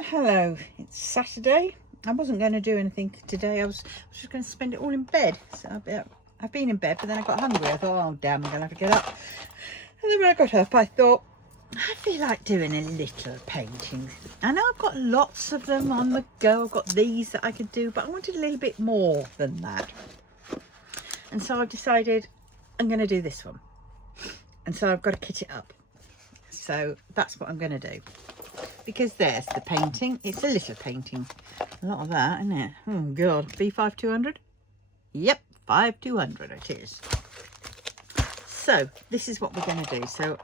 Well, hello, it's Saturday. I wasn't going to do anything today. I was just going to spend it all in bed. So I've been in bed, but then I got hungry. I thought, oh damn, I'm going to have to get up. And then when I got up, I thought, I feel like doing a little painting. I know I've got lots of them on the go. I've got these that I could do, but I wanted a little bit more than that. And so I've decided I'm going to do this one. And so I've got to kit it up. So that's what I'm going to do. Because there's the painting. It's a little painting. A lot of that, isn't it? Oh god. B5200? Yep, 5200 it is. So this is what we're going to do. So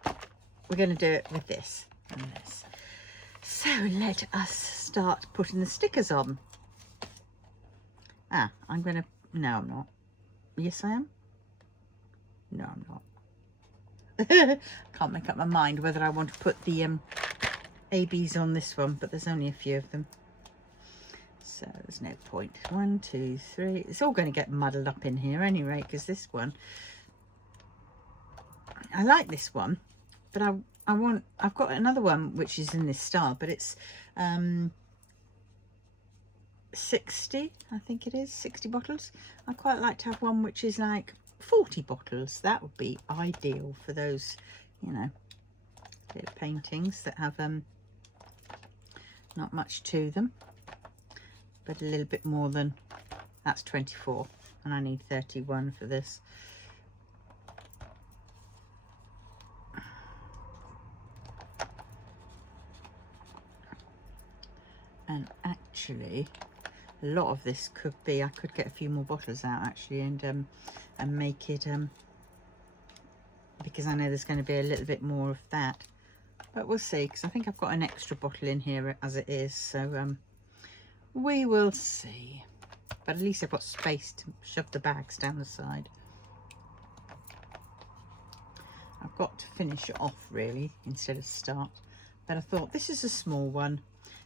we're going to do it with this and this. So let us start putting the stickers on. I'm going to... No, I'm not. Yes, I am. No, I'm not. Can't make up my mind whether I want to put the ABs on this one, but there's only a few of them, so there's no point. 1, 2, 3. It's all going to get muddled up in here anyway, because this one, I like this one, but I've got another one which is in this style, but it's 60, I think it is 60 bottles. I quite like to have one which is like 40 bottles. That would be ideal for those, you know, little paintings that have not much to them, but a little bit more than... That's 24 and I need 31 for this. And actually a lot of this could be, I could get a few more bottles out actually and make it because I know there's going to be a little bit more of that, but we'll see, because I think I've got an extra bottle in here as it is, so we will see. But at least I've got space to shove the bags down the side. I've got to finish it off really instead of start, but I thought this is a small one.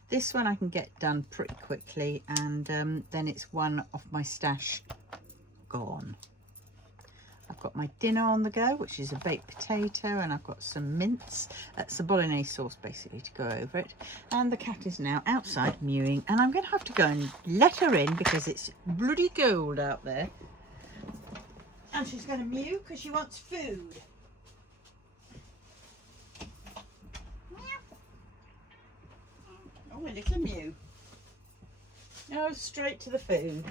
This one I can get done pretty quickly, and then it's one off my stash gone. I've got my dinner on the go, which is a baked potato, and I've got some mince. Some bolognese sauce basically to go over it. And the cat is now outside mewing, and I'm going to have to go and let her in because it's bloody cold out there. And she's going to mew because she wants food. Oh, a little mew. No, straight to the food.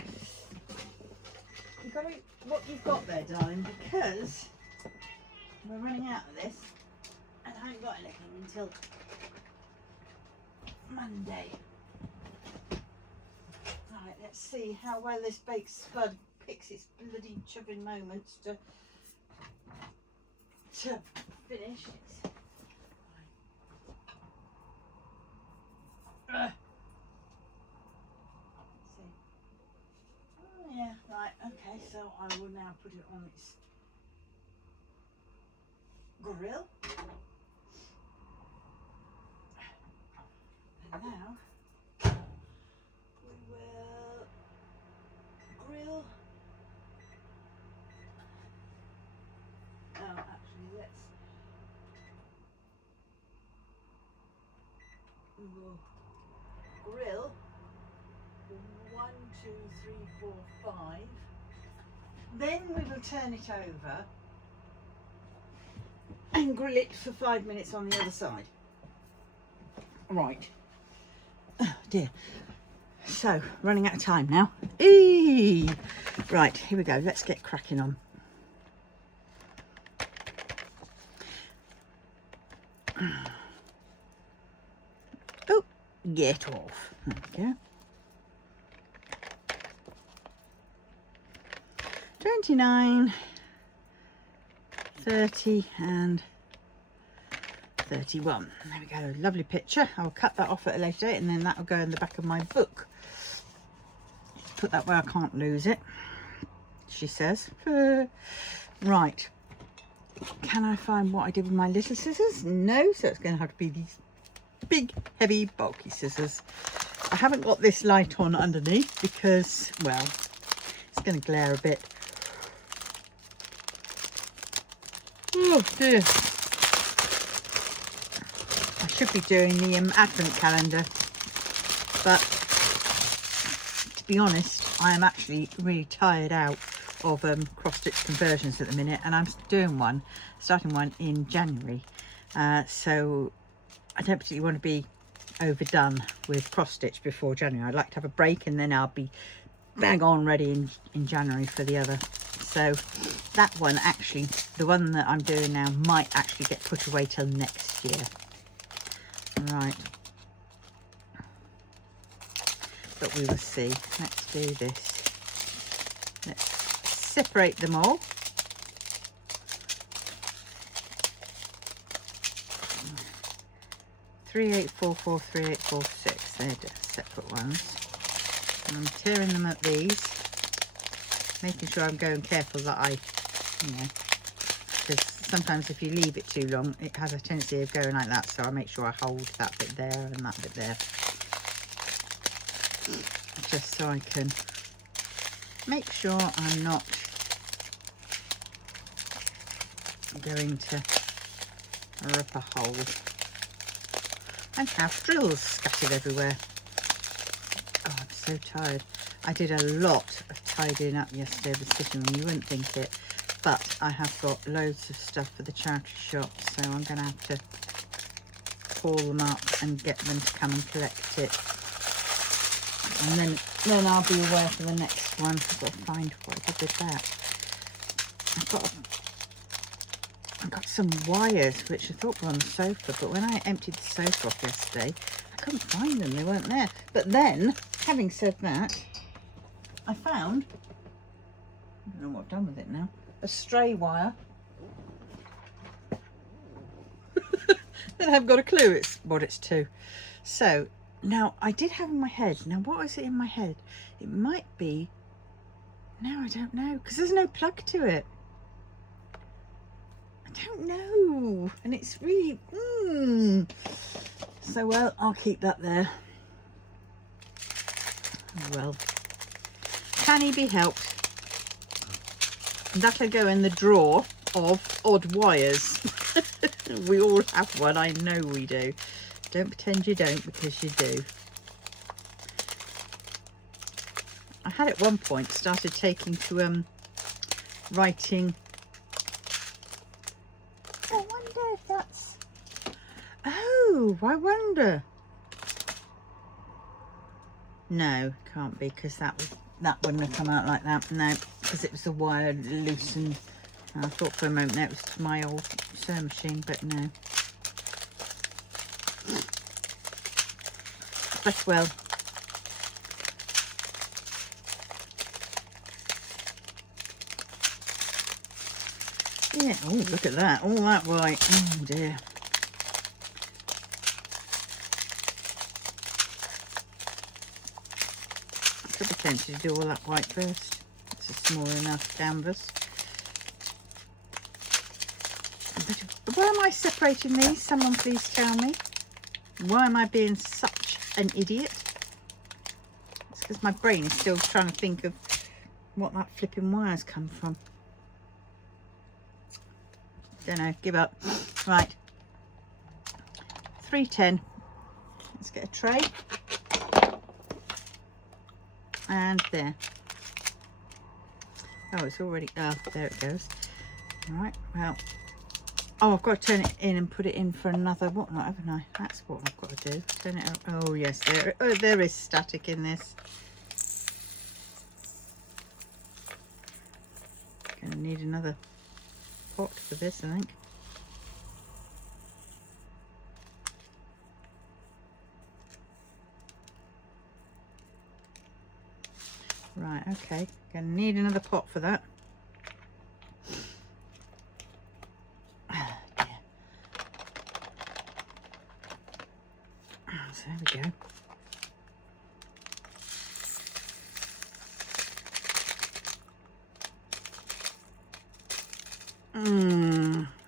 You've got to eat what you've got there, darling, because we're running out of this and I haven't got anything until Monday. Right, let's see how well this baked spud picks its bloody chubbing moments to finish. Yeah, right, okay, so I will now put it on its grill. And now we will grill. Oh, actually, we will grill 1, 2, 3, 4, 5. Then we will turn it over and grill it for 5 minutes on the other side. Right. Oh dear. So, running out of time now. Eee! Right, here we go. Let's get cracking on. Oh, get off. Okay. 29, 30 and 31. There we go, lovely picture. I'll cut that off at a later date and then that will go in the back of my book. Put that where I can't lose it, she says. Right, can I find what I did with my little scissors? No, so it's going to have to be these big, heavy, bulky scissors. I haven't got this light on underneath because, well, it's going to glare a bit. Oh dear. I should be doing the advent calendar But to be honest, I am actually really tired out of cross stitch conversions at the minute, and I'm starting one in January. So I don't particularly want to be overdone with cross stitch before January. I'd like to have a break, and then I'll be bang on ready in January for the other. So that one, actually, the one that I'm doing now, might actually get put away till next year. Right, but we will see. Let's do this. Let's separate them all. Three, 8, 4, 4, 3, 8, 4, 6. They're just separate ones. And I'm tearing them at these, making sure I'm going careful that I, you know, because sometimes if you leave it too long, it has a tendency of going like that. So I make sure I hold that bit there and that bit there, just so I can make sure I'm not going to rip a hole and have drills scattered everywhere. Oh, I'm so tired. I did a lot of tidying up yesterday of the sitting room. You wouldn't think it, but I have got loads of stuff for the charity shop, so I'm going to have to call them up and get them to come and collect it. And then I'll be aware for the next one. I've got to find what I did with that. I've got some wires which I thought were on the sofa, but when I emptied the sofa off yesterday, I couldn't find them. They weren't there. But then, having said that, I found, I don't know what I've done with it now, a stray wire. Then I've got a clue it's what it's to. So now I did have in my head, now what was it in my head? It might be, no, I don't know, because there's no plug to it. I don't know, and it's really, so well, I'll keep that there. Well, can he be helped? That'll go in the drawer of odd wires. We all have one, I know we do. Don't pretend you don't, because you do. I had at one point started taking to writing. I wonder if that's, oh, I wonder. No, can't be, because that wouldn't have come out like that. No, because it was the wire loosened. I thought for a moment that was my old sewing machine, but no. But well, yeah. Oh, look at that! All that white. Oh dear. I could be tempted to do all that white first. It's a small enough canvas. But why am I separating these? Someone please tell me. Why am I being such an idiot? It's because my brain is still trying to think of what that flipping wire's come from. Don't know, give up. Right. 310. Let's get a tray. And there. Oh, it's already, oh, there it goes. Right, well. Oh, I've got to turn it in and put it in for another whatnot, haven't I? That's what I've got to do. Turn it up. Oh, yes, there is static in this. Gonna need another pot for this, I think. Right, okay. Gonna need another pot for that. So there we go.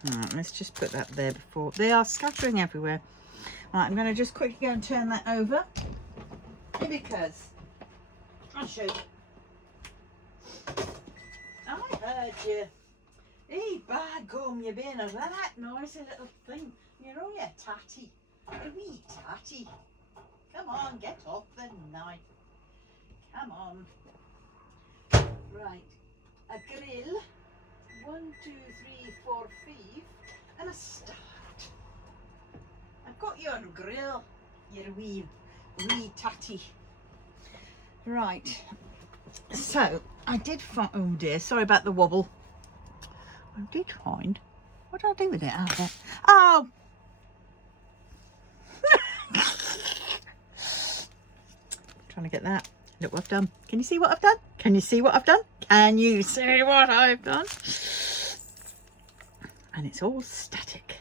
Right, let's just put that there before. They are scattering everywhere. Right, I'm going to just quickly go and turn that over. Because I'll show you. I heard you. Hey, bad gum, you're being a right noisy little thing. You're all your tatty. A wee tatty. Come on, get off then. knife. Come on. Right. A grill. 1, 2, 3, 4, 5. And a start. I've got your grill. Your wee tatty. Right. So, I did find... Oh dear, sorry about the wobble. I did find... What did I do with it out there? Oh! Trying to get that. Look what I've done. Can you see what I've done? Can you see what I've done? Can you see what I've done? And it's all static.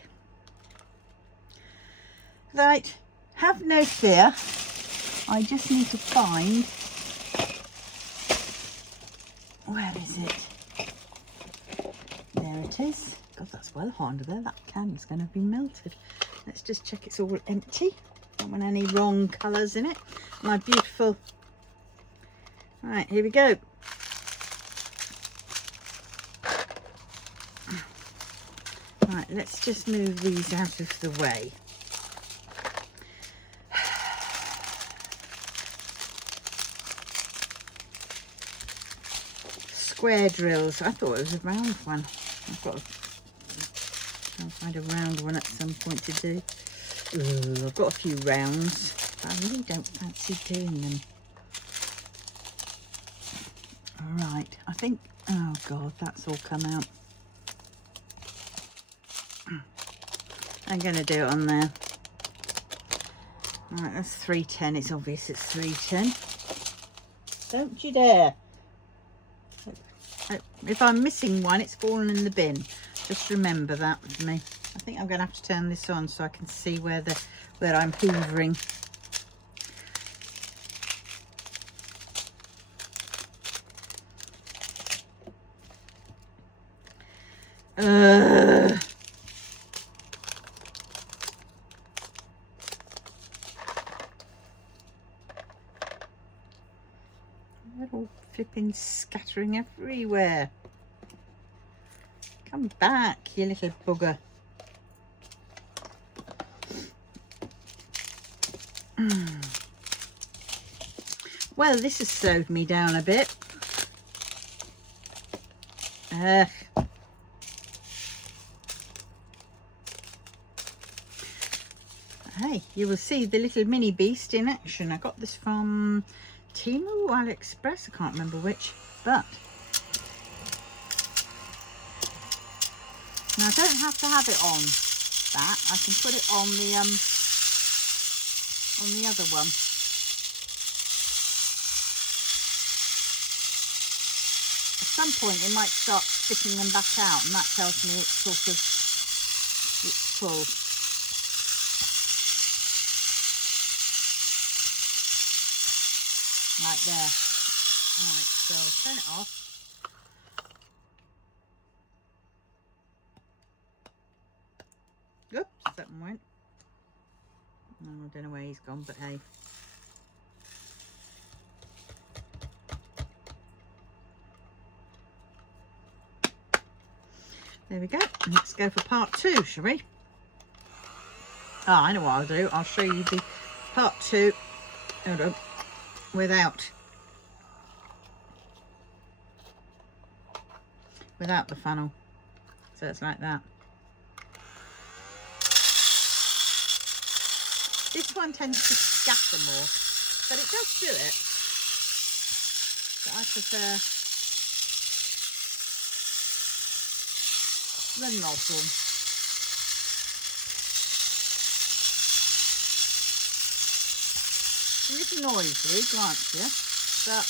Right. Have no fear. I just need to find... Where is it? There it is. God, that's well under there. That can's going to be melted. Let's just check it's all empty. Don't want any wrong colours in it. My beautiful... Right, here we go. Right, let's just move these out of the way. Square drills. I thought it was a round one. I've got to find a round one at some point to do. Ooh, I've got a few rounds, but I really don't fancy doing them. Right, I think, oh God, that's all come out. I'm going to do it on there. Right, that's 310. It's obvious it's 310. Don't you dare. If I'm missing one, it's fallen in the bin. Just remember that for me. I think I'm going to have to turn this on so I can see where I'm hoovering. They're all flipping scattering everywhere. Come back, you little bugger. Well, this has slowed me down a bit. Hey, you will see the little mini beast in action. I got this from Temu or AliExpress, I can't remember which, but now I don't have to have it on that. I can put it on the other one. At some point it might start spitting them back out, and that tells me it's full. Right there. Alright, so I'll turn it off. Oops, that one went. Oh, I don't know where he's gone, but hey. There we go. Let's go for part 2, shall we? Oh, I know what I'll do. I'll show you the part 2. Hold on. Without the funnel, so it's like that. This one tends to scatter more, but it does do it. But I prefer the nozzle. It is noisy, grant you, but a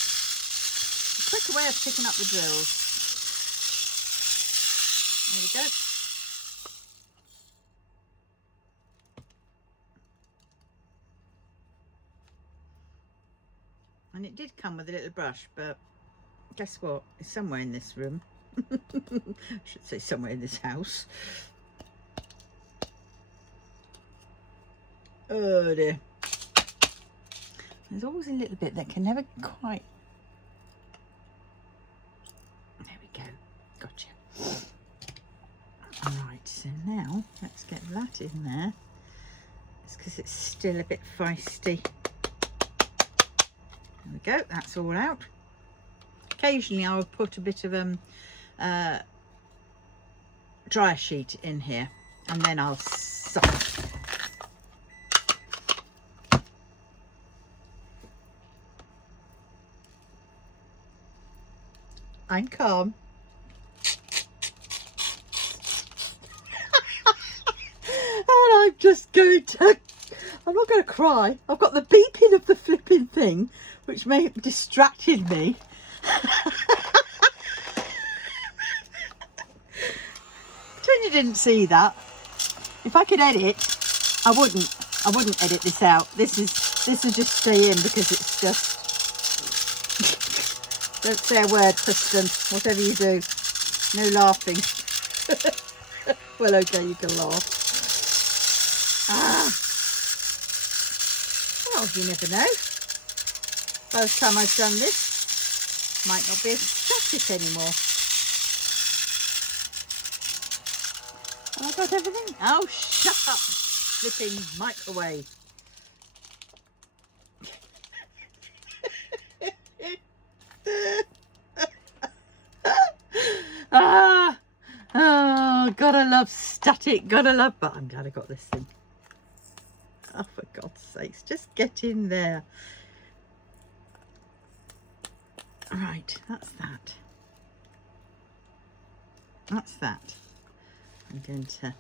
quicker way of picking up the drills. There we go. And it did come with a little brush, but guess what? It's somewhere in this room. I should say somewhere in this house. Oh dear. There's always a little bit that can never quite... There we go. Gotcha. Alright, so now let's get that in there. It's because it's still a bit feisty. we go, that's all out. Occasionally I will put a bit of dryer sheet in here, and then I'll suck. I'm calm. And I'm just going to, I'm not going to cry. I've got the beeping of the flipping thing, which may have distracted me. Pretend you didn't see that. If I could edit, I wouldn't edit this out. This will just stay in because it's just, don't say a word, Kristen, whatever you do. No laughing. Well, okay, you can laugh. Well, you never know. By the time I've done this, might not be static anymore. Oh, I got everything. Oh, shut up, flipping microwave. Oh, gotta love static, gotta love, but I'm glad I got this thing. Oh, for God's sakes, just get in there. Right, that's that. That's that. I'm going to,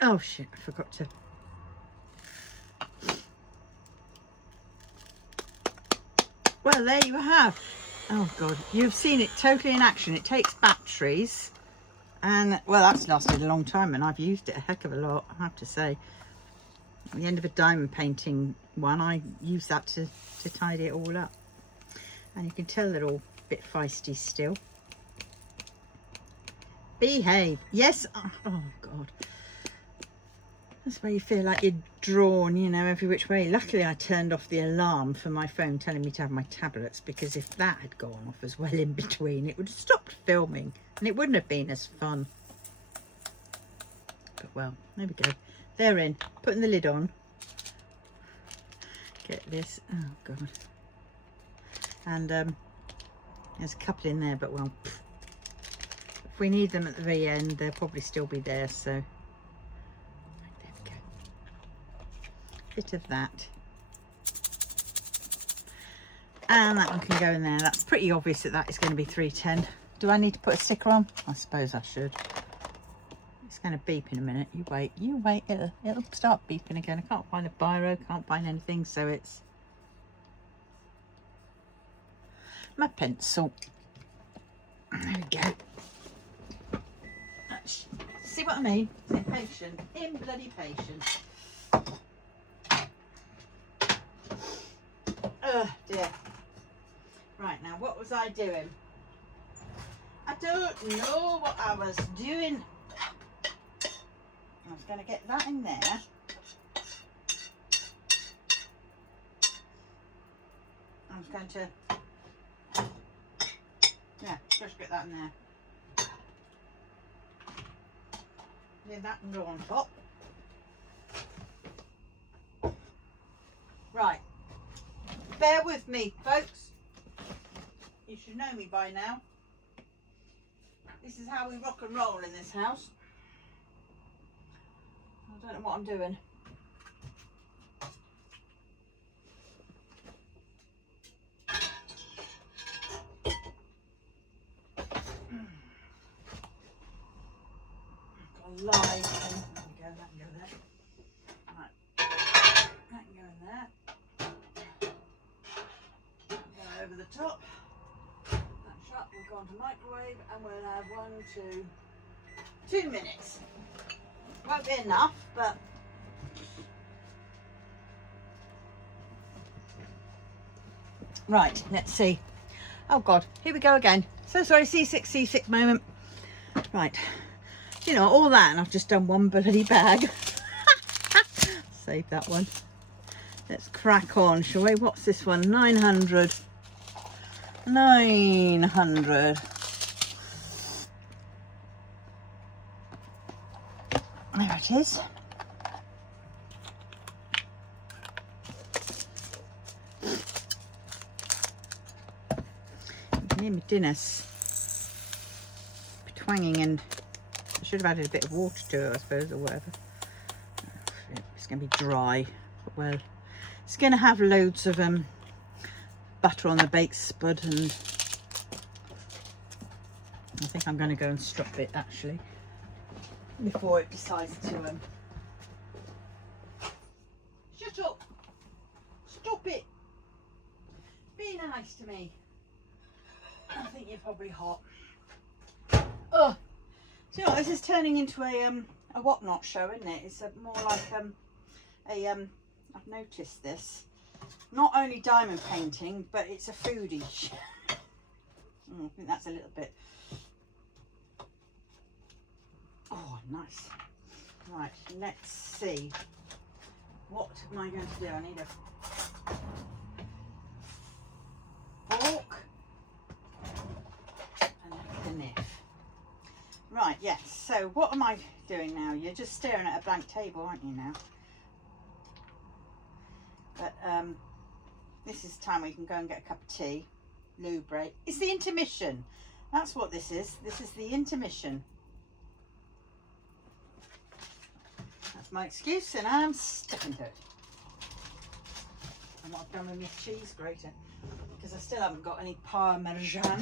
oh shit, I forgot to. Well, there you have. Oh God, you've seen it totally in action. It takes batteries, and well, that's lasted a long time, and I've used it a heck of a lot, I have to say. At the end of a diamond painting one, I use that to tidy it all up, and you can tell they're all a bit feisty still. Behave. Yes. Oh God, that's where you feel like you're drawn, you know, every which way. Luckily I turned off the alarm for my phone telling me to have my tablets, because if that had gone off as well in between, it would have stopped filming and it wouldn't have been as fun. But well, there we go. They're in. Putting the lid on. Get this. Oh God. And there's a couple in there, but well, if we need them at the very end, they'll probably still be there, so there we go. Bit of that. And that one can go in there. That's pretty obvious that that is going to be 310. Do I need to put a sticker on? I suppose I should. It's going to beep in a minute. You wait, it'll start beeping again. I can't find a biro, can't find anything, so it's my pencil. There we go. See what I mean? Impatient, in bloody patient. Oh dear. Right, now what was I doing? I don't know what I was doing. I was going to get that in there. I was going to, yeah, just get that in there. Leave that and go on top. Right, bear with me, folks. You should know me by now. This is how we rock and roll in this house. I don't know what I'm doing. I've got a live thing. There we go, that can go there. Right, that can go in there. Go over the top. That's shut. We'll go on to microwave, and we'll have 2 minutes. Won't be enough, but right, let's see. Oh God, here we go again. So sorry, seasick moment. Right, you know, all that, and I've just done one bloody bag. Save that one. Let's crack on, shall we? What's this one? 900. 900. There it is. near my dinners. Twanging, and I should have added a bit of water to it, I suppose, or whatever. It's going to be dry, but well, it's going to have loads of butter on the baked spud, and I think I'm going to go and strop it actually before it decides to shut up, stop it, be nice to me. I think you're probably hot. Oh, so you know, this is turning into a whatnot show, isn't it? It's more like I've noticed this. Not only diamond painting, but it's a foodie show. I think that's a little bit. Oh, nice. Right, let's see. What am I going to do? I need a fork and a knife. Right, yes. So what am I doing now? You're just staring at a blank table, aren't you now? But this is time where you can go and get a cup of tea, loo break. It's the intermission. That's what this is. This is the intermission. That's my excuse, and I'm sticking to it. And what I've done with my cheese grater, because I still haven't got any Parmesan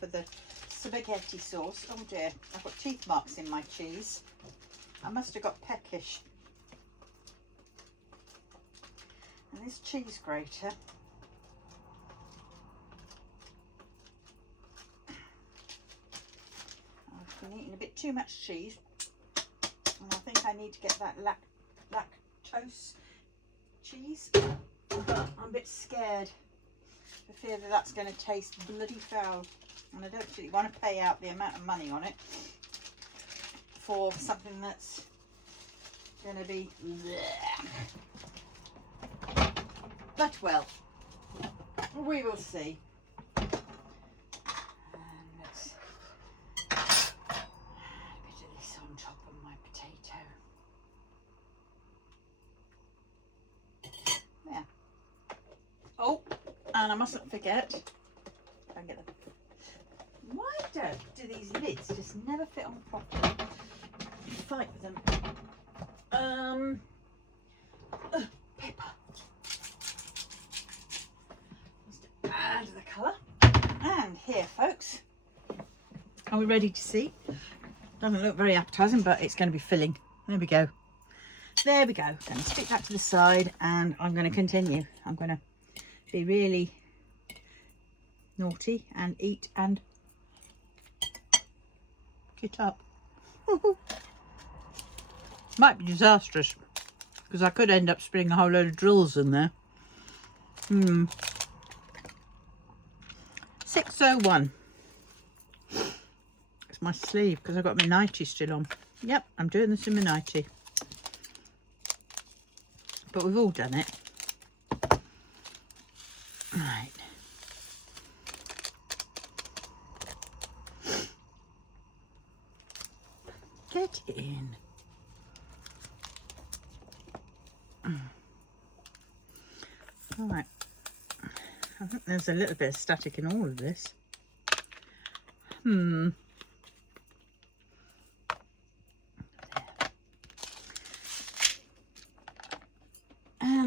for the spaghetti sauce. Oh dear, I've got teeth marks in my cheese. I must have got peckish. And this cheese grater, I've been eating a bit too much cheese, and I think I need to get that lactose cheese, but I'm a bit scared. I fear that that's going to taste bloody foul, and I don't really want to pay out the amount of money on it for something that's going to be bleh. But well, we will see. And let's add a bit of this on top of my potato. There. Oh, and I mustn't forget. Why do these lids just never fit on properly? Fight with them. Pepper. Add the colour. And here, folks, are we ready to see? Doesn't look very appetizing, but it's going to be filling. There we go. There we go. Going to stick that to the side, and I'm going to continue. I'm going to be really naughty and eat and get up. Might be disastrous, because I could end up spraying a whole load of drills in there. 6:01. It's my sleeve because I've got my nightie still on. Yep, I'm doing this in my nightie. But we've all done it. Right. Get in. All right. I think there's a little bit of static in all of this. And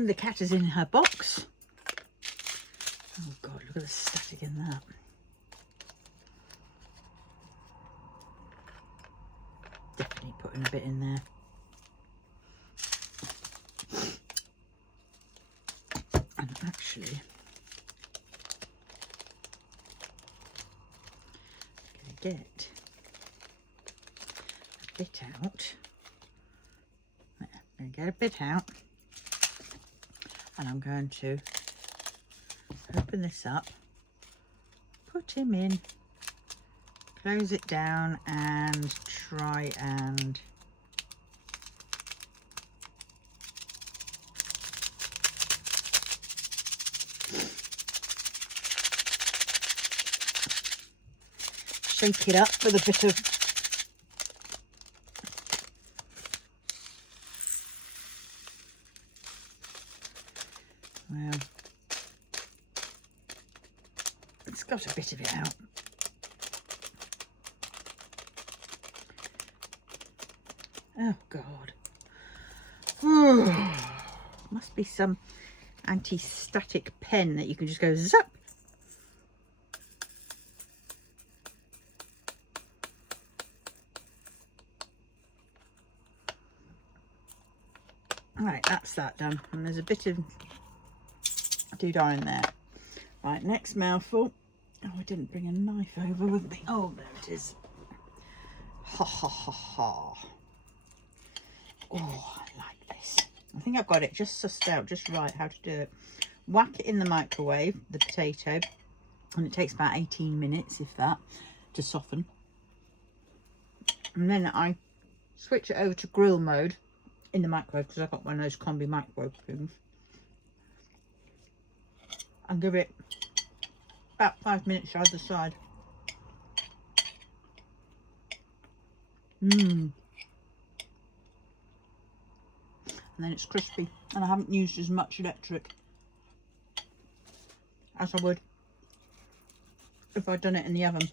the cat is in her box. Oh God, look at the static in that. Definitely putting a bit in there. And actually, get a bit out. There, I'm going to get a bit out, and I'm going to open this up, put him in, close it down, and try and shake it up with a bit of it's got a bit of it out. Oh God. Must be some anti-static pen that you can just go zap. Right, that's that done. And there's a bit of doodah in there. Right, next mouthful. Oh, I didn't bring a knife over with me. Oh, there it is. Ha ha ha ha. Oh, I like this. I think I've got it just sussed out just right how to do it. Whack it in the microwave, the potato, and it takes about 18 minutes, if that, to soften. And then I switch it over to grill mode in the microwave, because I've got one of those combi microwave things, and give it about 5 minutes either side. And then it's crispy, and I haven't used as much electric as I would if I'd done it in the oven.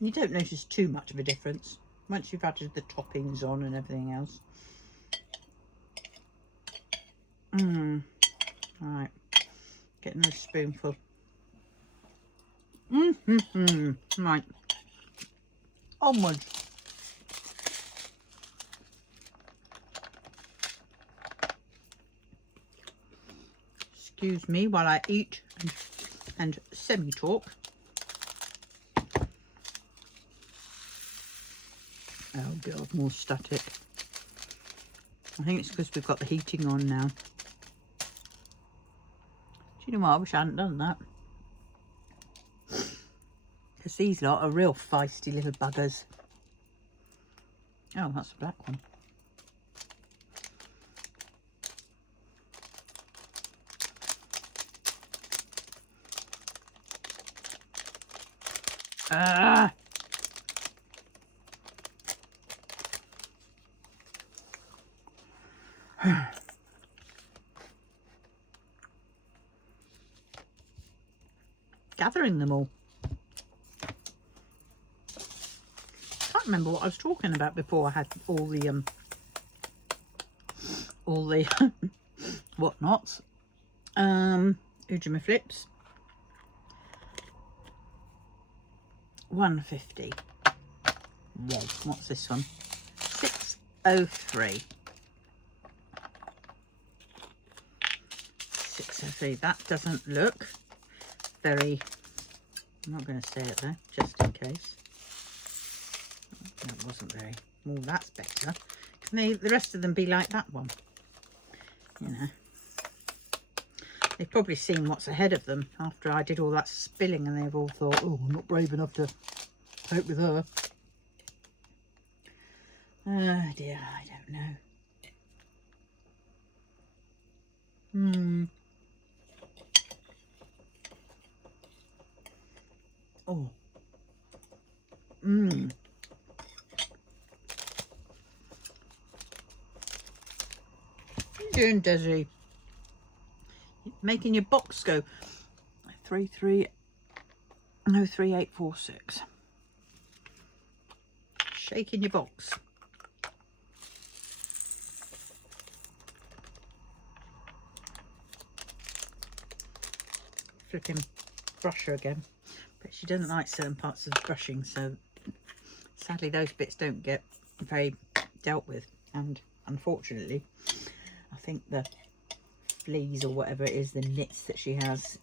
You don't notice too much of a difference once you've added the toppings on and everything else. Right, get another spoonful. Right, onwards. Excuse me while I eat and semi-talk. Oh God, more static. I think it's because we've got the heating on now. Do you know what? I wish I hadn't done that. Because these lot are real feisty little buggers. Oh, that's a black one. Ah! Gathering them all. Can't remember what I was talking about before I had all the whatnots. Ujima flips. 150. Whoa, what's this one? 603. 603. That doesn't look very, I'm not going to say it there, just in case. That wasn't very, well, that's better. Can the rest of them be like that one? You know. They've probably seen what's ahead of them after I did all that spilling, and they've all thought, oh, I'm not brave enough to cope with her. Oh dear, I don't know. Oh. What are you doing, Desi? Making your box go 3846. Shaking your box. Flipping brush her again, but she doesn't like certain parts of the brushing, so sadly those bits don't get very dealt with, and unfortunately I think the fleas or whatever it is, the nits that she has,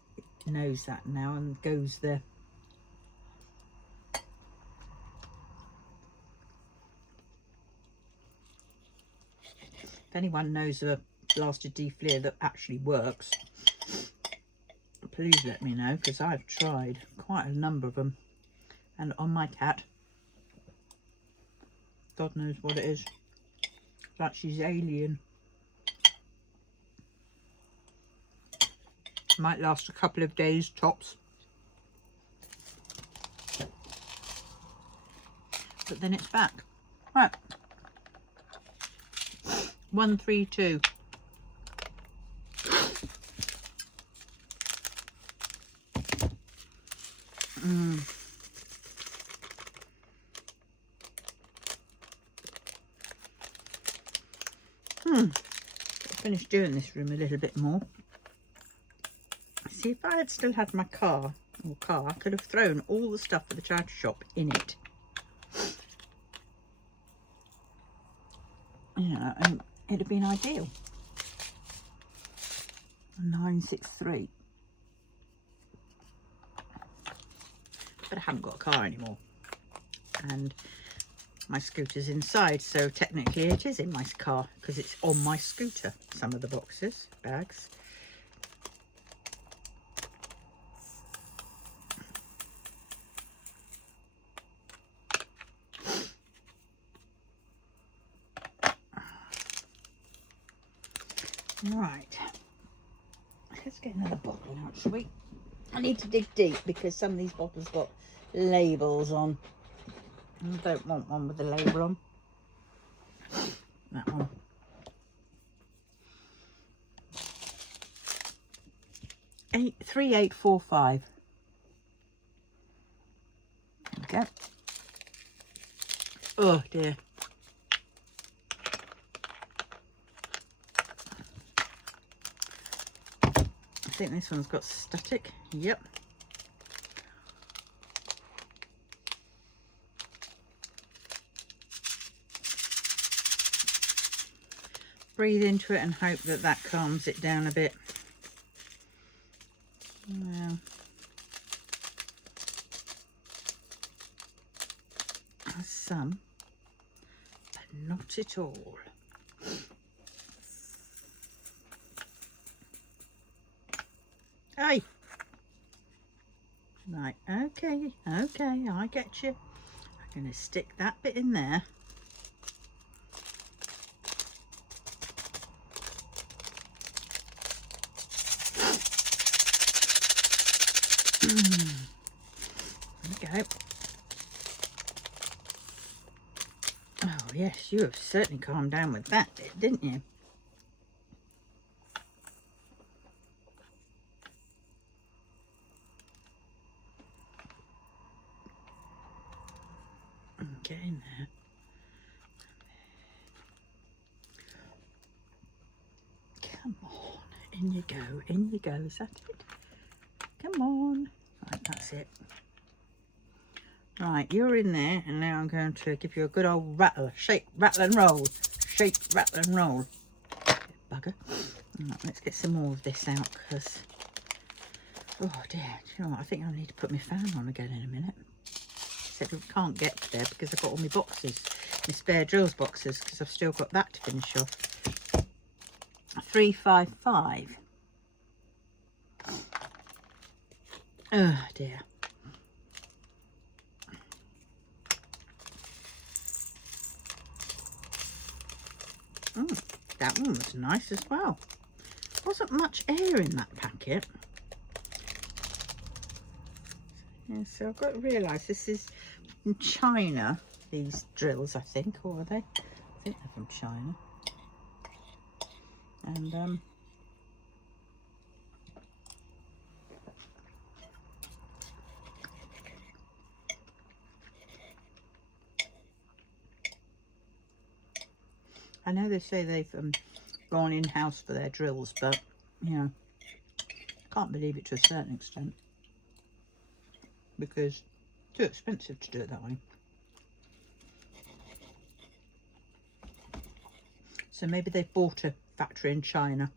knows that now and goes there. If anyone knows of a blasted defleer that actually works, please let me know, because I've tried quite a number of them, and on my cat, God knows what it is. It's like she's alien. Might last a couple of days tops, but then it's back. Right, 132. Finish doing this room a little bit more. See, if I had still had my car, I could have thrown all the stuff for the charity shop in it. Yeah, and it'd have been ideal. 963. But I haven't got a car anymore. And my scooter's inside, so technically it is in my car because it's on my scooter. Some of the boxes, bags. Right, let's get another bottle out, shall we? I need to dig deep because some of these bottles got labels on. I don't want one with a label on. That one. Eight 3845. There we go. Oh dear. I think this one's got static. Yep. Breathe into it and hope that that calms it down a bit. Well, some, but not at all. Hey. Right, okay, I get you. I'm going to stick that bit in there. There we go. Oh yes, you have certainly calmed down with that bit, didn't you? Get in there. Come on, in you go, in you go. Is that it? Come on. Right, that's it. Right, you're in there, and now I'm going to give you a good old rattle. Shake, rattle and roll. Shake, rattle and roll. Bugger. Right, let's get some more of this out, because... Oh dear, do you know what? I think I need to put my fan on again in a minute. Except I can't get there because I've got all my boxes, my spare drills boxes, because I've still got that to finish off. 355. Oh dear. That one was nice as well. Wasn't much air in that packet. Yeah, so I've got to realise this is from China, these drills, I think, or are they? I think they're from China. And I know they say they've gone in-house for their drills, but, you know, can't believe it to a certain extent. Because it's too expensive to do it that way. So maybe they've bought a factory in China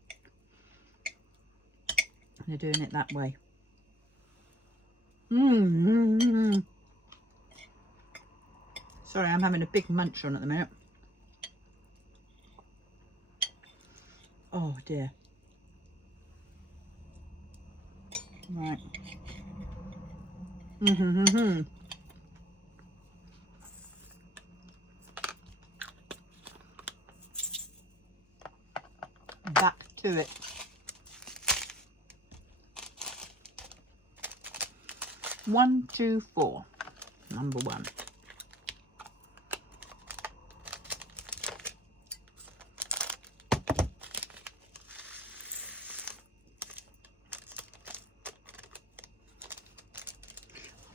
and they're doing it that way. Sorry, I'm having a big munch on at the minute. Oh dear. Right. Back to it. One, two, four. Number one.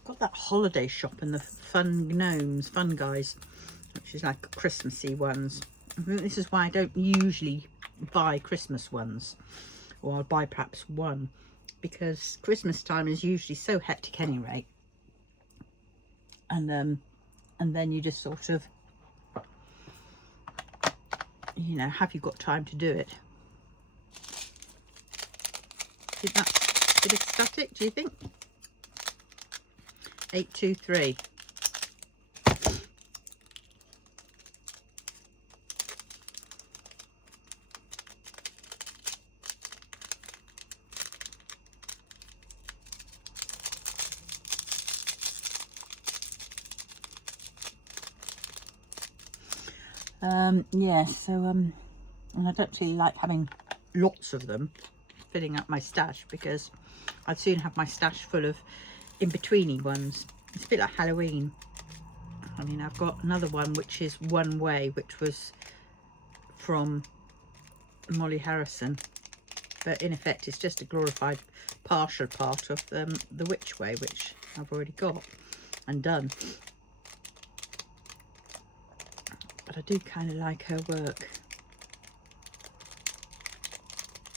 Got that holiday shop and the fun gnomes, fun guys, which is like Christmassy ones. This is why I don't usually buy Christmas ones, or I'll buy perhaps one, because Christmas time is usually so hectic anyway, and then you just sort of, you know, have you got time to do it? Is that a bit ecstatic, do you think? 823. Yeah, so and I don't really like having lots of them filling up my stash, because I'd soon have my stash full of in-betweeny ones. It's a bit like Halloween. I mean, I've got another one which is One Way, which was from Molly Harrison, but in effect it's just a glorified partial part of the Witch Way, which I've already got and done. But I do kind of like her work,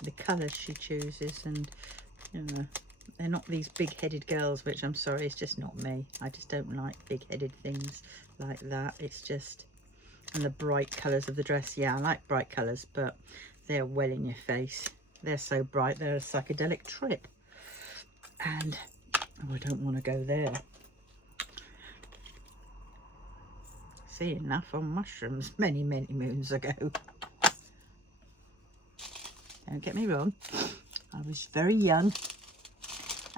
the colours she chooses, and you know, they're not these big-headed girls, which I'm sorry, it's just not me. I just don't like big-headed things like that. It's just, and the bright colours of the dress. Yeah, I like bright colours, but they're well in your face. They're so bright, they're a psychedelic trip, and oh, I don't want to go there. See enough on mushrooms many moons ago. Don't get me wrong, I was very young,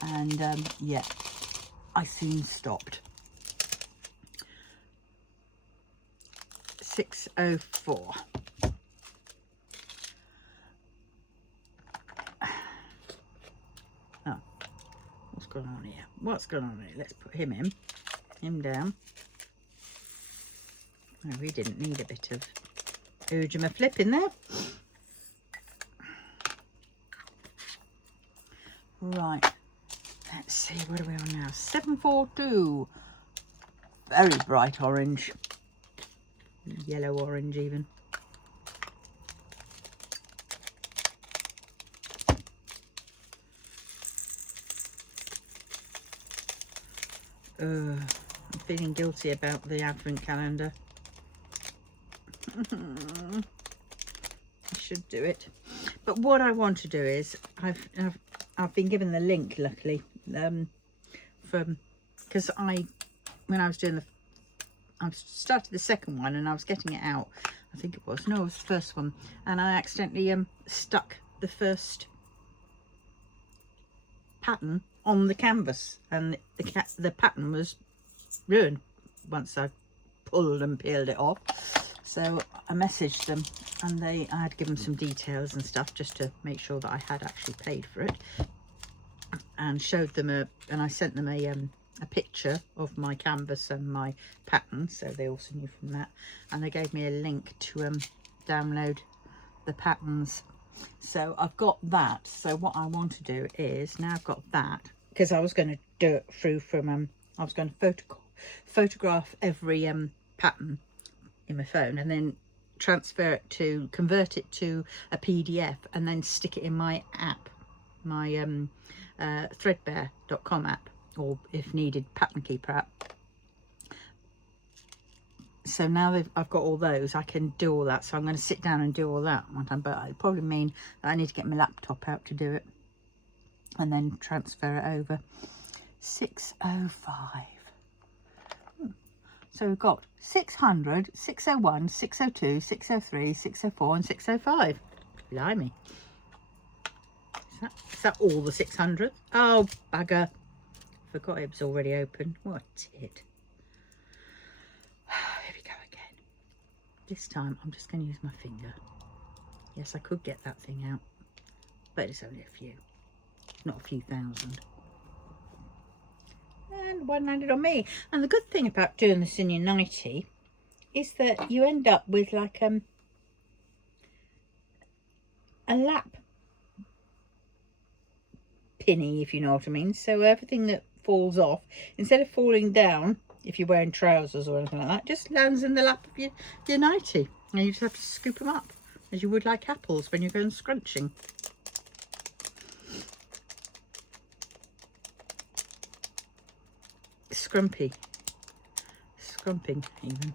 and yeah, I soon stopped. 604. Oh, what's going on here? What's going on here? Let's put him in, him down. Oh, we didn't need a bit of Ujima flip in there. Right, let's see, what are we on now? 742. Very bright orange. Yellow orange even. I'm feeling guilty about the advent calendar. I should do it, but what I want to do is I've been given the link, luckily, from, because when I was doing I started the second one and I was getting it out, I think it was the first one, and I accidentally stuck the first pattern on the canvas, and the pattern was ruined once I pulled and peeled it off. So I messaged them, and I had given some details and stuff just to make sure that I had actually paid for it, and showed them and I sent them a picture of my canvas and my pattern, so they also knew from that, and they gave me a link to download the patterns. So I've got that. So what I want to do is, now I've got that, because I was going to do it through from I was going to photograph every pattern in my phone, and then convert it to a PDF, and then stick it in my app, my threadbare.com app, or if needed, Pattern Keeper app. So now I've got all those, I can do all that. So I'm going to sit down and do all that one time, but it'll probably mean that I need to get my laptop out to do it, and then transfer it over. 605. So we've got 600, 601, 602, 603, 604 and 605. Blimey. Is that all the 600? Oh, bugger. Forgot it was already open. What a tit. Here we go again. This time I'm just going to use my finger. Yes, I could get that thing out, but it's only a few. Not a few thousand. And one landed on me. And the good thing about doing this in your nightie is that you end up with like a lap pinny, if you know what I mean. So everything that falls off, instead of falling down if you're wearing trousers or anything like that, just lands in the lap of your nightie. And you just have to scoop them up as you would like apples when you're going scrunching. Scrumpy. Scrumping even.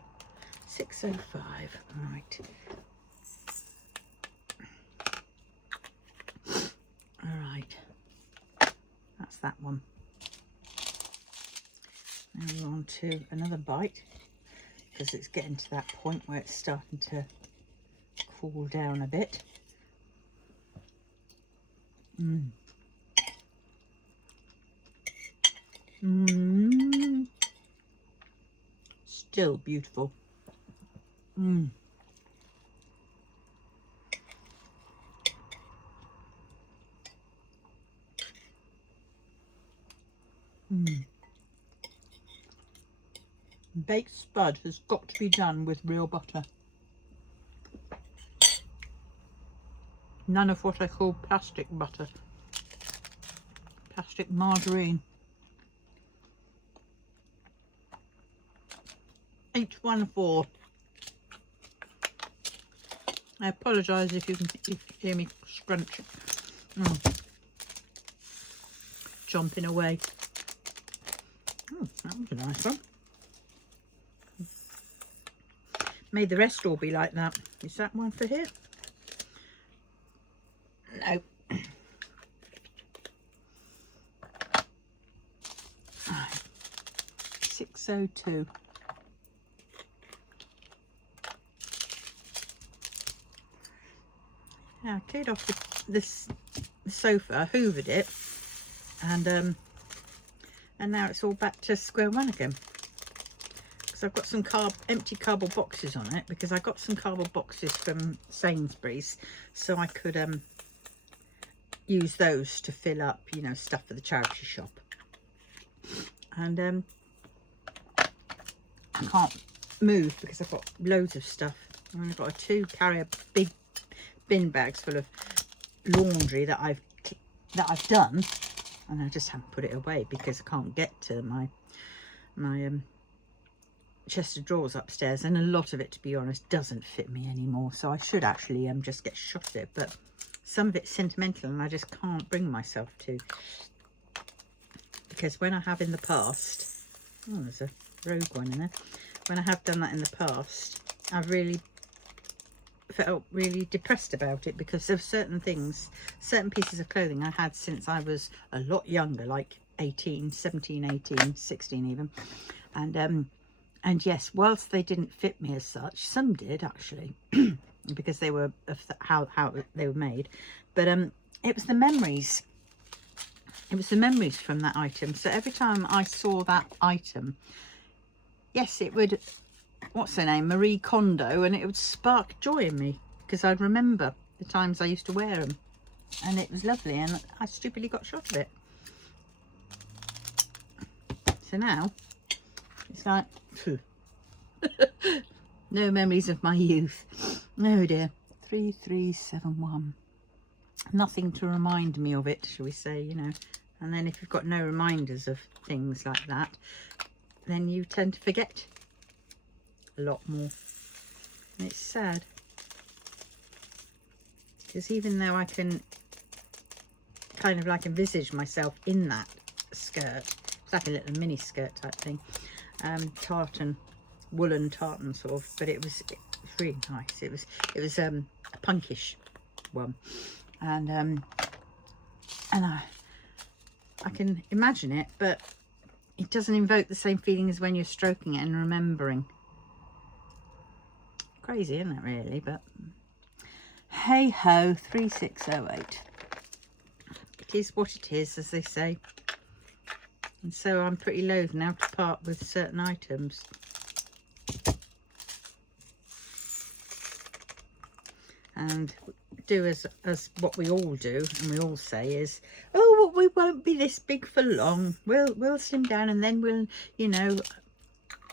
605. Right. Alright. That's that one. Now we're on to another bite, because it's getting to that point where it's starting to cool down a bit. Still beautiful. Baked spud has got to be done with real butter. None of what I call plastic butter. Plastic margarine. 814. I apologise if you can hear me scrunch. Chomping away. Oh, that was a nice one. May the rest all be like that. Is that one for here? No. Right. 602. Now I cleared off the sofa, hoovered it, and now it's all back to square one again. Because I've got some empty cardboard boxes on it, because I got some cardboard boxes from Sainsbury's, so I could use those to fill up, you know, stuff for the charity shop. And I can't move because I've got loads of stuff. I've got two carrier big bin bags full of laundry that I've done, and I just haven't put it away because I can't get to my chest of drawers upstairs, and a lot of it, to be honest, doesn't fit me anymore, so I should actually just get shot at it, but some of it's sentimental and I just can't bring myself to, because when I have in the past, oh, there's a rogue one in there, when I have done that in the past, I've really felt really depressed about it, because there's certain things, certain pieces of clothing I had since I was a lot younger, like 18, 17, 18, 16 even, and yes, whilst they didn't fit me as such, some did actually, because they were of how they were made, but it was the memories. It was the memories from that item. So every time I saw that item, yes, it would, what's her name, Marie Kondo, and it would spark joy in me, because I'd remember the times I used to wear them, and it was lovely, and I stupidly got shot of it. So now it's like, phew. No memories of my youth. Oh dear. 3371. Nothing to remind me of it, shall we say, you know. And then if you've got no reminders of things like that, then you tend to forget a lot more. And it's sad, because even though I can kind of like envisage myself in that skirt, it's like a little mini skirt type thing, tartan, woolen tartan sort of, but it was really nice. It was a punkish one, and I can imagine it, but it doesn't invoke the same feeling as when you're stroking it and remembering. Crazy, isn't it, really? But hey ho. 3608. It is what it is, as they say, and so I'm pretty loath now to part with certain items. And do as what we all do, and we all say is, oh, well, we won't be this big for long, we'll slim down, and then we'll, you know,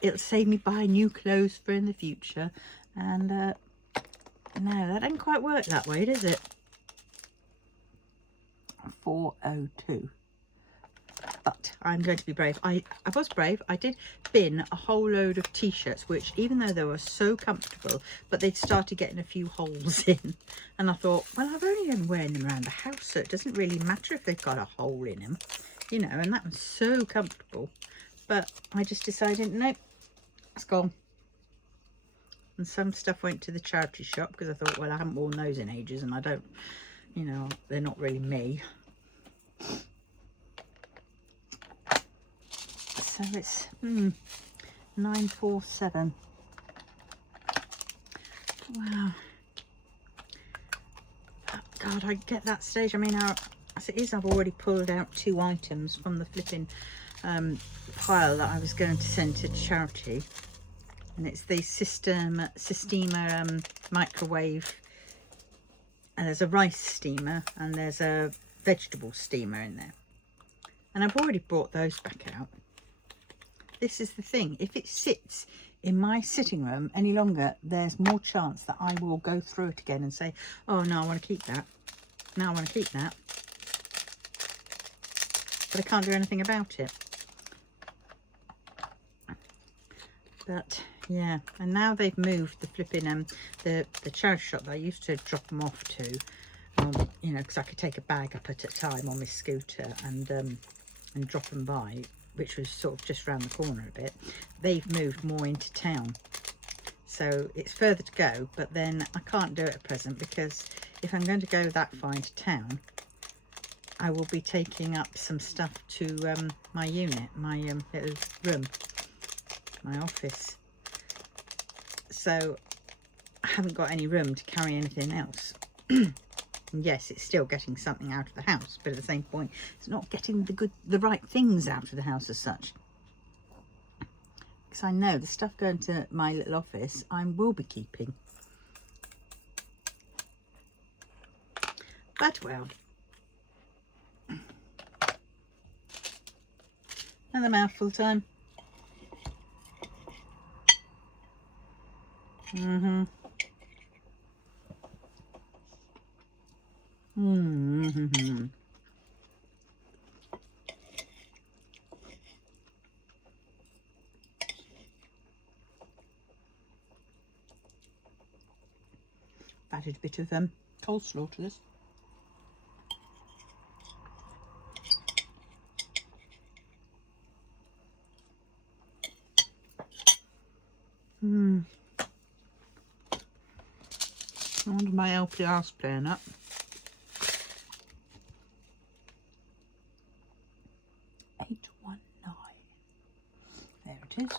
it'll save me buying new clothes for in the future. And no, that doesn't quite work that way, does it? 402. But I'm going to be brave. I was brave. I did bin a whole load of t-shirts, which even though they were so comfortable, but they'd started getting a few holes in. And I thought, well, I've only been wearing them around the house, so it doesn't really matter if they've got a hole in them, you know, and that was so comfortable. But I just decided, no, it's gone. And some stuff went to the charity shop because I thought, well, I haven't worn those in ages and I don't, you know, they're not really me. So it's 947. Wow. Oh, God, I get that stage. I mean, as it is, I've already pulled out 2 items from the flipping pile that I was going to send to charity. And it's the Sistema microwave. And there's a rice steamer and there's a vegetable steamer in there. And I've already brought those back out. This is the thing. If it sits in my sitting room any longer, there's more chance that I will go through it again and say, oh, no, I want to keep that. No, I want to keep that. But I can't do anything about it. But yeah, and now they've moved the flipping the charity shop that I used to drop them off to, you know, because I could take a bag up at a time on my scooter and drop them by, which was sort of just around the corner a bit. They've moved more into town, so it's further to go, but then I can't do it at present because if I'm going to go that far into town, I will be taking up some stuff to my unit, my little room, my office. So I haven't got any room to carry anything else. Yes, it's still getting something out of the house, but at the same point, it's not getting the right things out of the house as such. Because I know the stuff going to my little office, I will be keeping. But well, another mouthful time. Added a bit of coleslaw to this. I wonder my LPR's playing up. There it is.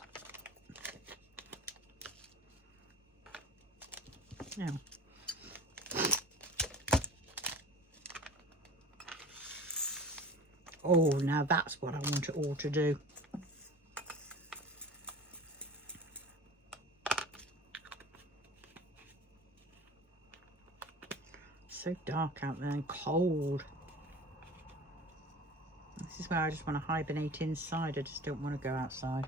Now, oh, now that's what I want it all to do. So dark out there and cold. This is where I just want to hibernate inside. I just don't want to go outside.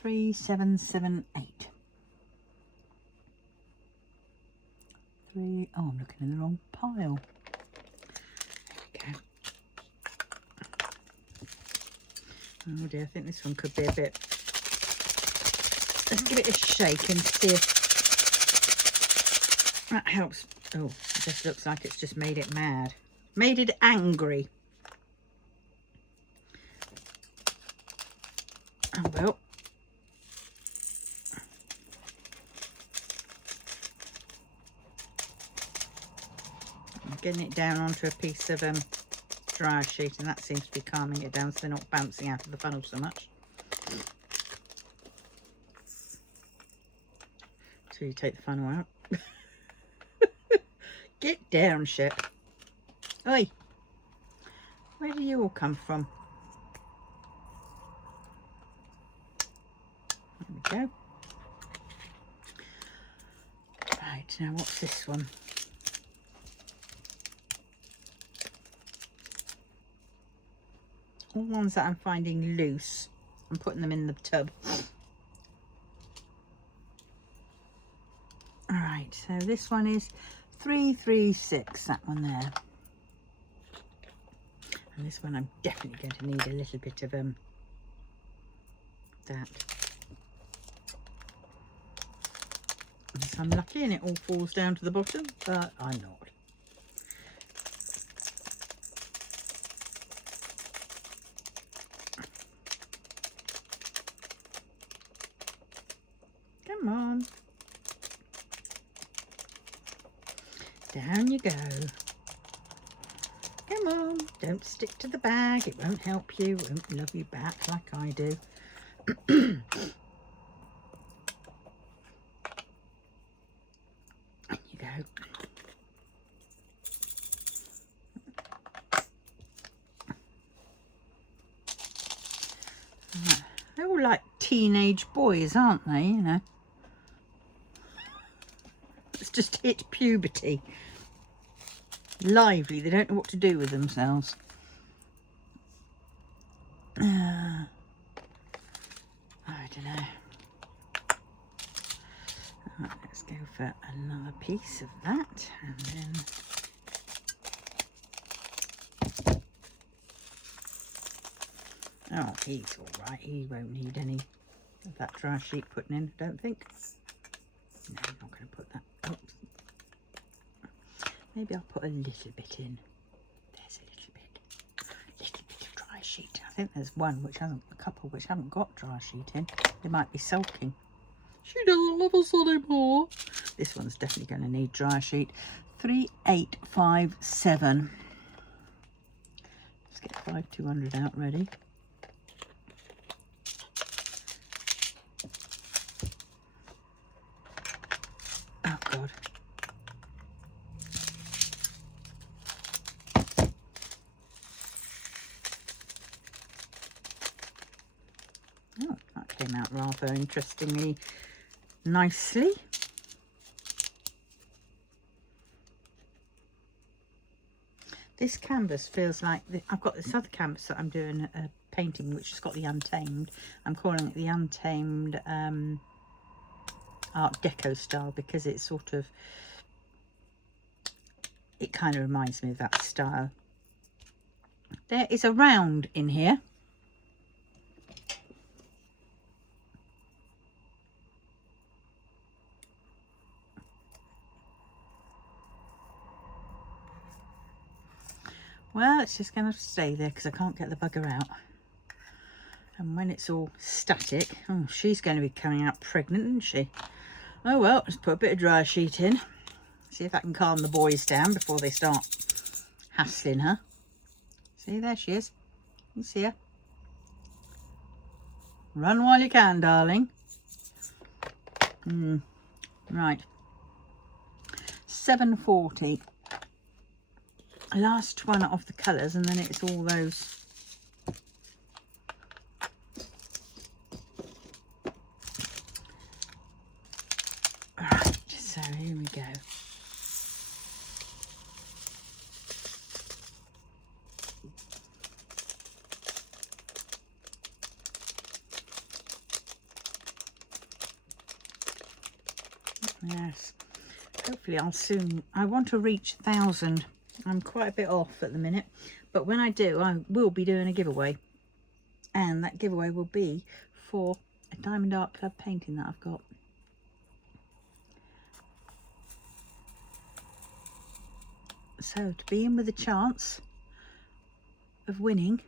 3778. Oh, I'm looking in the wrong pile. There we go. Oh dear, I think this one could be a bit. Let's give it a shake and see if that helps. Oh, it just looks like it's just made it mad. Made it angry. Oh well. I'm getting it down onto a piece of dryer sheet, and that seems to be calming it down so they're not bouncing out of the funnel so much. So you take the funnel out. Get down, ship. Oi, where do you all come from? There we go. Right, now what's this one? All ones that I'm finding loose, I'm putting them in the tub. Alright, so this one is 336, that one there. And this one I'm definitely going to need a little bit of that. So I'm lucky and it all falls down to the bottom, but I'm not. Come on. Down you go. Come on, don't stick to the bag. It won't help you. It won't love you back like I do. And you go. They're all like teenage boys, aren't they? You know. It's just hit puberty. Lively, they don't know what to do with themselves. I don't know. Right, let's go for another piece of that, and then oh, he's all right. He won't need any of that dry sheet putting in, I don't think. No, I'm not going to put that. Oops. Maybe I'll put a little bit in. There's a little bit of dry sheet. I think there's one which hasn't, a couple which haven't got dry sheet in. They might be sulking. She doesn't love us anymore. This one's definitely going to need dry sheet. 3857. Let's get 5200 out ready. Oh God. Oh, that came out rather interestingly nicely. This canvas feels like I've got this other canvas that I'm doing a painting which has got the Untamed. I'm calling it the Untamed Art Deco style because it's sort of, it kind of reminds me of that style. There is a round in here. Well, it's just going to stay there because I can't get the bugger out. And when it's all static, oh, she's going to be coming out pregnant, isn't she? Oh well, let's put a bit of dry sheet in. See if that can calm the boys down before they start hassling her. See, there she is. You see her? Run while you can, darling. Right. 740. Last one of the colours, and then it's all those. Right, so here we go. Yes, hopefully I'll soon, I want to reach 1,000. I'm quite a bit off at the minute, but when I do, I will be doing a giveaway, and that giveaway will be for a Diamond Art Club painting that I've got. So to be in with a chance of winning,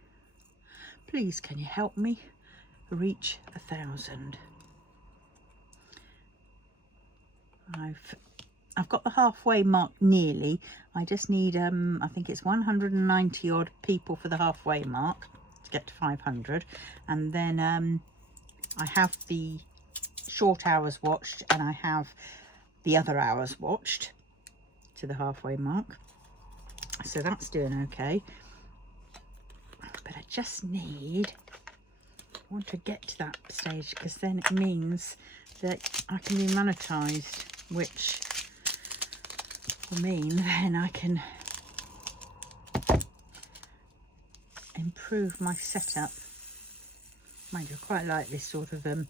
please can you help me reach 1,000? I've got the halfway mark nearly. I just need I think it's 190 odd people for the halfway mark to get to 500, and then I have the short hours watched and I have the other hours watched to the halfway mark, so that's doing okay. But I just want to get to that stage, because then it means that I can be monetized, which will mean then I can improve my setup. Mind you, I quite like this sort of but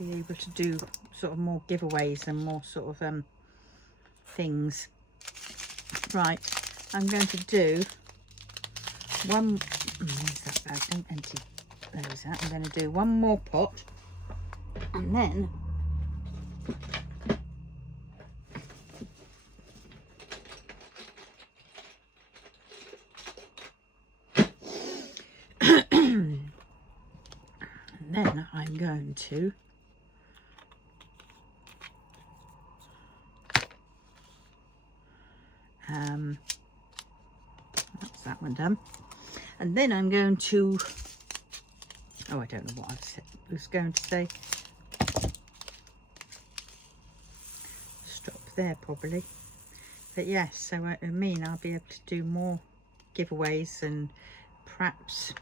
be able to do sort of more giveaways and more sort of things. Right, I'm going to do one. Where's that bag? Don't empty those out. I'm going to do one more pot, and then I'm going to that's that one done, and then I'm going to, oh, I don't know what I was going to say. Stop there probably, but yes, so I mean I'll be able to do more giveaways and perhaps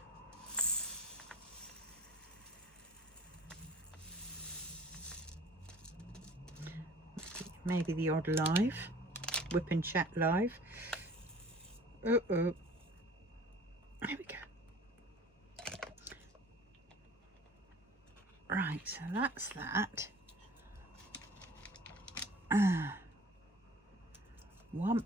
maybe the odd live, whip and chat live. There we go. Right, so that's that. One,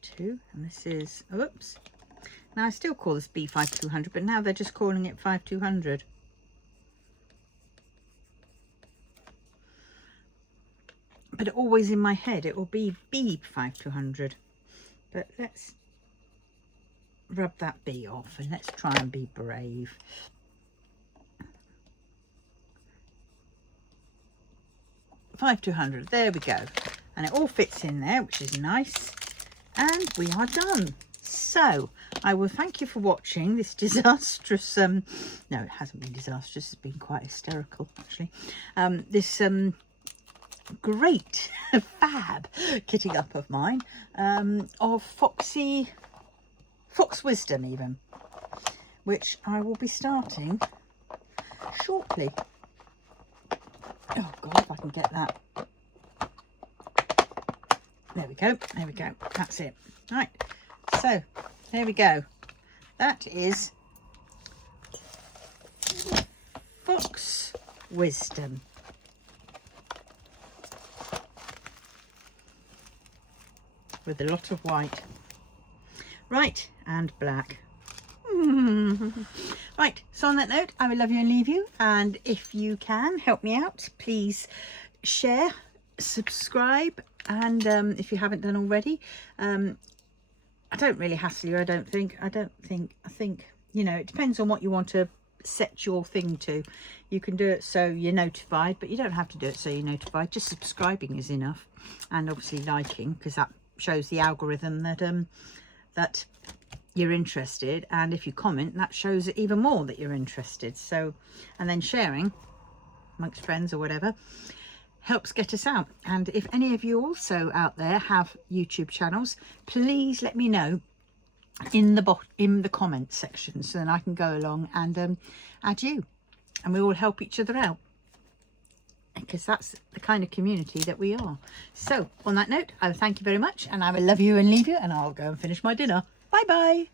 two, and this is, oops. Now I still call this B5200, but now they're just calling it 5200. But always in my head it will be B5200. But let's rub that B off and let's try and be brave. $5,200, there we go, and it all fits in there, which is nice, and we are done. So I will thank you for watching this disastrous no, it hasn't been disastrous, it's been quite hysterical actually, this great fab kitting up of mine, of Fox Wisdom even, which I will be starting shortly. Oh God, if I can get that. There we go, there we go, that's it. Right, so there we go. That is Fox Wisdom. With a lot of white. Right, and black. Right, so on that note, I will love you and leave you, and if you can help me out, please share, subscribe, and if you haven't done already, I don't really hassle you, I think, you know, it depends on what you want to set your thing to. You can do it so you're notified, but you don't have to do it so you're notified. Just subscribing is enough, and obviously liking, because that shows the algorithm that that you're interested, and if you comment, that shows it even more that you're interested. So, and then sharing amongst friends or whatever helps get us out. And if any of you also out there have YouTube channels, please let me know in the comments section, so then I can go along and add you, and we all help each other out, because that's the kind of community that we are. So on that note, I will thank you very much, and I will love you and leave you, and I'll go and finish my dinner. Bye bye.